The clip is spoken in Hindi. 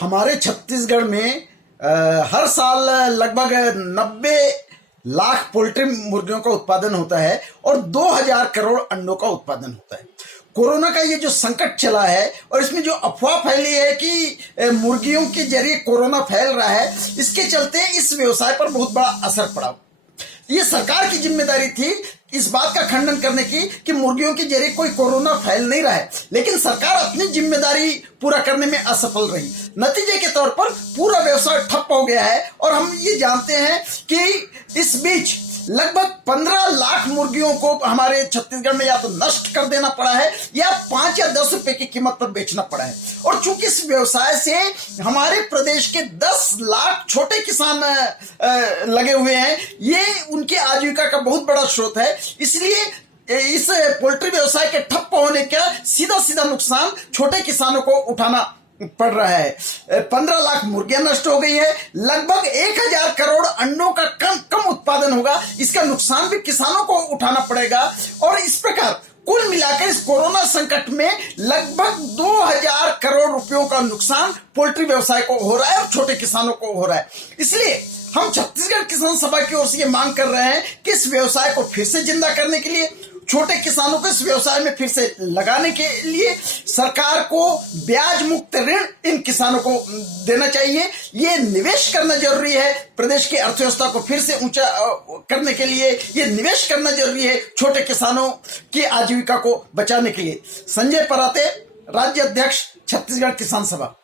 हमारे छत्तीसगढ़ में हर साल लगभग 90 लाख पोल्ट्री मुर्गियों का उत्पादन होता है और 2000 करोड़ अंडों का उत्पादन होता है। कोरोना का ये जो संकट चला है और इसमें जो अफवाह फैली है कि मुर्गियों के जरिए कोरोना फैल रहा है, इसके चलते इस व्यवसाय पर बहुत बड़ा असर पड़ा। ये सरकार की जिम्मेदारी थी इस बात का खंडन करने की कि मुर्गियों के जरिए कोई कोरोना फैल नहीं रहा है, लेकिन सरकार अपनी जिम्मेदारी पूरा करने में असफल रही। नतीजे के तौर पर पूरा व्यवसाय ठप हो गया है और हम ये जानते हैं कि इस बीच लगभग 15 लाख मुर्गियों को हमारे छत्तीसगढ़ में या तो नष्ट कर देना पड़ा है या 5 या 10 रुपए की कीमत पर बेचना पड़ा है। और चूंकि इस व्यवसाय से हमारे प्रदेश के 10 लाख छोटे किसान लगे हुए हैं, ये उनके आजीविका का बहुत बड़ा स्रोत है, इसलिए इस पोल्ट्री व्यवसाय के ठप्प होने का सीधा नुकसान छोटे किसानों को उठाना पड़ रहा है। 15 लाख मुर्गियां नष्ट हो गई है, लगभग 1000 करोड़ अंडों का कम उत्पादन होगा, इसका नुकसान भी किसानों को उठाना पड़ेगा। और इस प्रकार कुल मिलाकर इस कोरोना संकट में लगभग 2000 करोड़ रुपयों का नुकसान पोल्ट्री व्यवसाय को हो रहा है और छोटे किसानों को हो रहा है। इसलिए हम छत्तीसगढ़ किसान सभा की ओर से ये मांग कर रहे हैं कि इस व्यवसाय को फिर से जिंदा करने के लिए, छोटे किसानों को इस व्यवसाय में फिर से लगाने के लिए सरकार को ब्याज मुक्त ऋण इन किसानों को देना चाहिए। ये निवेश करना जरूरी है, प्रदेश की अर्थव्यवस्था को फिर से ऊंचा करने के लिए ये निवेश करना जरूरी है, छोटे किसानों की आजीविका को बचाने के लिए। संजय पराते, राज्य अध्यक्ष, छत्तीसगढ़ किसान सभा।